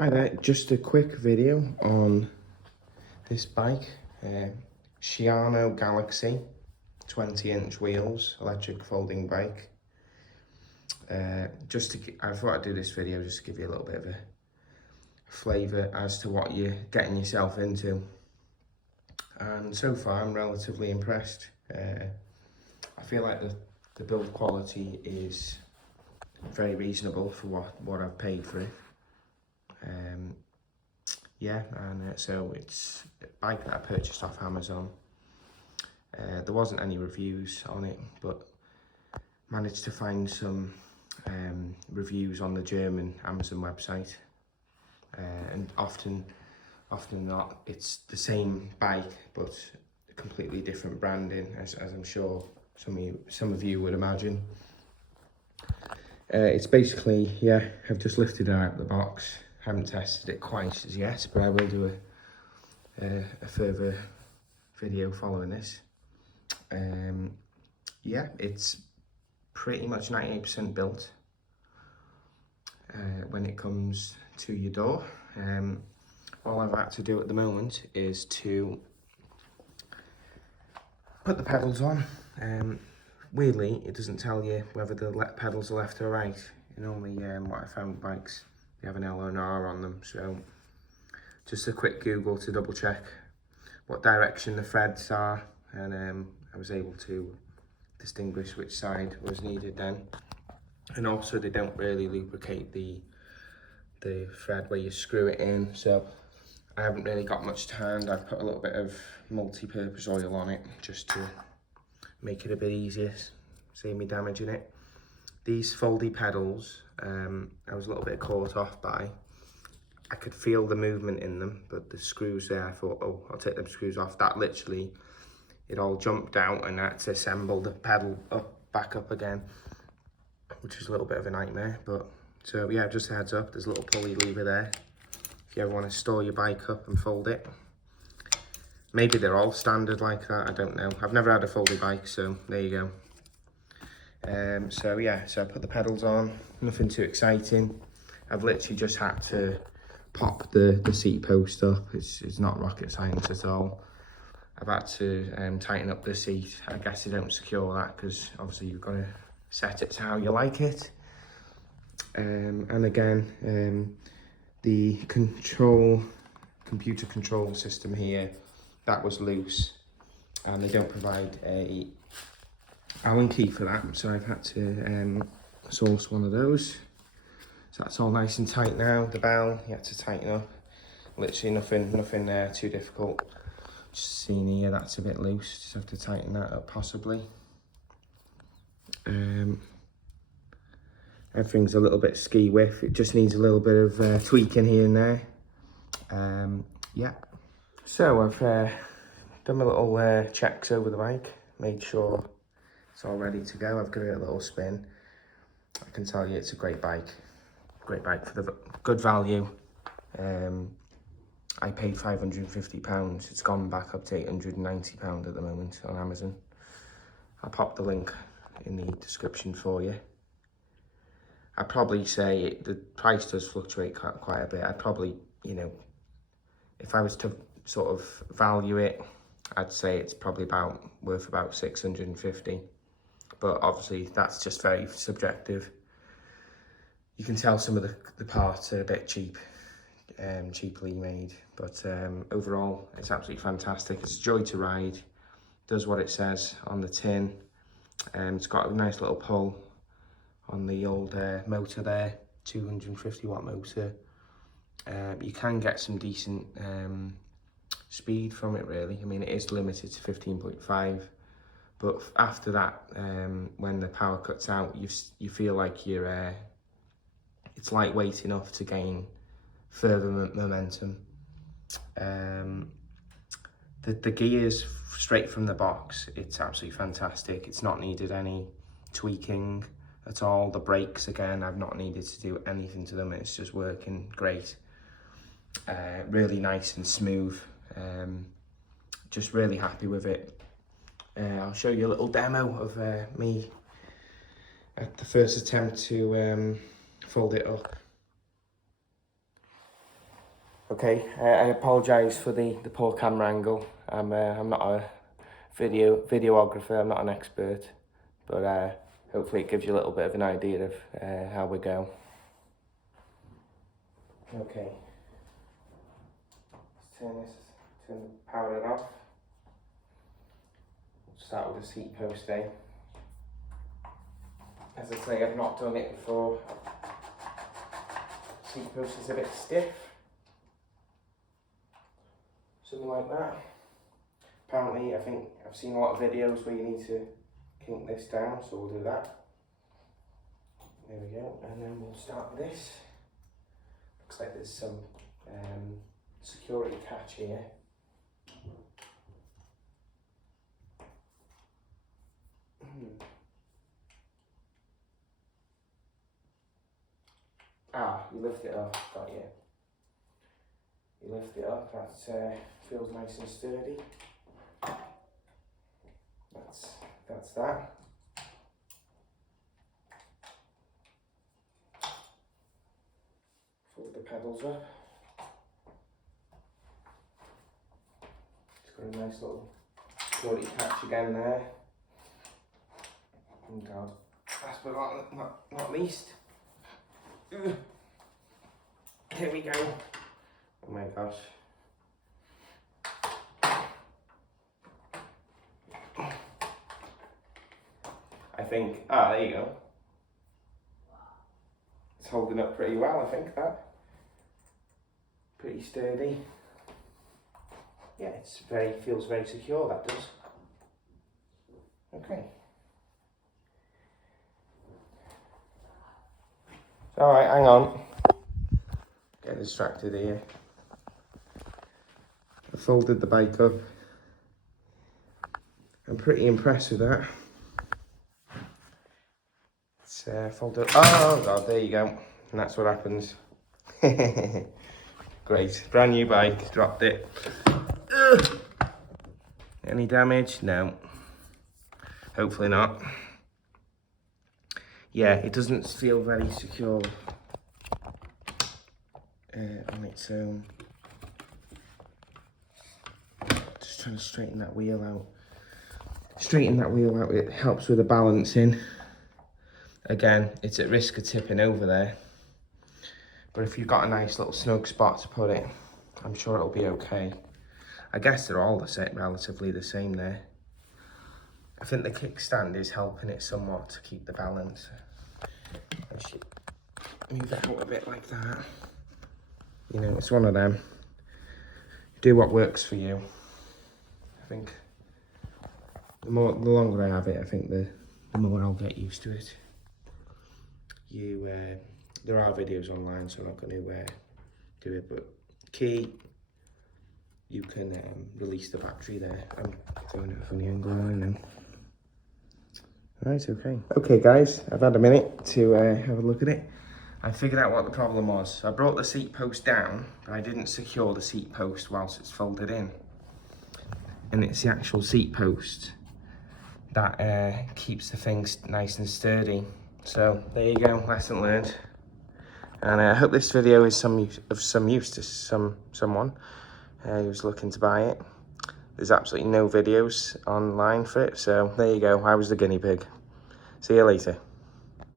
Hi there, just a quick video on this bike, Schiano Galaxy 20-inch wheels, electric folding bike. I thought I'd do this video just to give you a little bit of a flavour as to what you're getting yourself into. And so far I'm relatively impressed. I feel like the build quality is very reasonable for what I've paid for it. So it's a bike that I purchased off Amazon. There wasn't any reviews on it, but managed to find some reviews on the German Amazon website. And often not, it's the same bike, but completely different branding, as I'm sure some of you would imagine. It's basically, I've just lifted it out of the box. Haven't tested it quite as yet, but I will do a further video following this. It's pretty much 98% built when it comes to your door. All I've had to do at the moment is to put the pedals on. Weirdly, it doesn't tell you whether the pedals are left or right. Normally, what I found with bikes, they have an L or an R on them, so just a quick Google to double check what direction the threads are, and I was able to distinguish which side was needed then. And also they don't really lubricate the thread where you screw it in, so I haven't really got much to hand. I've put a little bit of multi-purpose oil on it just to make it a bit easier, save me damaging it. These foldy pedals, I was a little bit caught off by. I could feel the movement in them, but the screws there, I thought, oh, I'll take them screws off. That literally, it all jumped out and I had to assemble the pedal back up again, which was a little bit of a nightmare. But so yeah, just a heads up, there's a little pulley lever there if you ever want to store your bike up and fold it. Maybe they're all standard like that, I don't know. I've never had a folded bike, so there you go. So I put the pedals on, nothing too exciting. I've literally just had to pop the seat post up. It's not rocket science at all. I've had to tighten up the seat. I guess they don't secure that because obviously you've got to set it to how you like it. And again, the computer control system here, that was loose, and they don't provide a Allen key for that, so I've had to source one of those. So that's all nice and tight now. The bell, you had to tighten up. Literally nothing too difficult. Just seeing here, that's a bit loose. Just have to tighten that up possibly. Everything's a little bit ski whiff. It just needs a little bit of tweaking here and there. So I've done my little checks over the bike, made sure it's all ready to go. I've given it a little spin. I can tell you it's a great bike for the good value. I paid £550. It's gone back up to £890 at the moment on Amazon. I'll pop the link in the description for you. I'd probably say the price does fluctuate quite a bit. I'd probably, if I was to sort of value it, I'd say it's probably worth about 650. But obviously that's just very subjective. You can tell some of the parts are a bit cheaply made, but overall it's absolutely fantastic. It's a joy to ride. Does what it says on the tin. It's got a nice little pull on the old motor there, 250 watt motor. You can get some decent speed from it really. I mean, it is limited to 15.5. But after that, when the power cuts out, you feel like it's lightweight enough to gain further momentum. The gears straight from the box, it's absolutely fantastic. It's not needed any tweaking at all. The brakes, again, I've not needed to do anything to them. It's just working great. Really nice and smooth. Just really happy with it. I'll show you a little demo of me at the first attempt to fold it up. Okay, I apologise for the poor camera angle. I'm not a videographer, I'm not an expert, but hopefully it gives you a little bit of an idea of how we go. Okay, let's turn the power off. We'll start with the seat post day. As I say, I've not done it before. Seat post is a bit stiff. Something like that. Apparently, I think I've seen a lot of videos where you need to kink this down, so we'll do that. There we go, and then we'll start with this. Looks like there's some security catch here. You lift it up, got you. You lift it up, that feels nice and sturdy. That's that. Fold the pedals up. It's got a nice little security catch again there. Oh God. Last but not least. Here we go. Oh my gosh. I think, there you go. It's holding up pretty well, I think, that. Pretty sturdy. Yeah, feels very secure, that does. Okay. Alright, hang on. Get distracted here. I folded the bike up. I'm pretty impressed with that. It's folded. Oh God, there you go. And that's what happens. Great, brand new bike, dropped it. Ugh. Any damage? No. Hopefully not. Yeah, it doesn't feel very secure on its own. Just trying to straighten that wheel out. It helps with the balancing. Again, it's at risk of tipping over there. But if you've got a nice little snug spot to put it, I'm sure it'll be okay. I guess they're all relatively the same there. I think the kickstand is helping it somewhat to keep the balance. I should move it out a bit like that. You know, it's one of them. Do what works for you. I think the longer I have it, I think the more I'll get used to it. There are videos online, so I'm not going to do it, but key, you can release the battery there. I'm throwing it from the angle line now. Right, okay. Okay guys, I've had a minute to have a look at it. I figured out what the problem was. I brought the seat post down, but I didn't secure the seat post whilst it's folded in. And it's the actual seat post that keeps the thing nice and sturdy. So there you go, lesson learned. And I hope this video is of some use to someone who's looking to buy it. There's absolutely no videos online for it, so there you go. I was the guinea pig. See you later.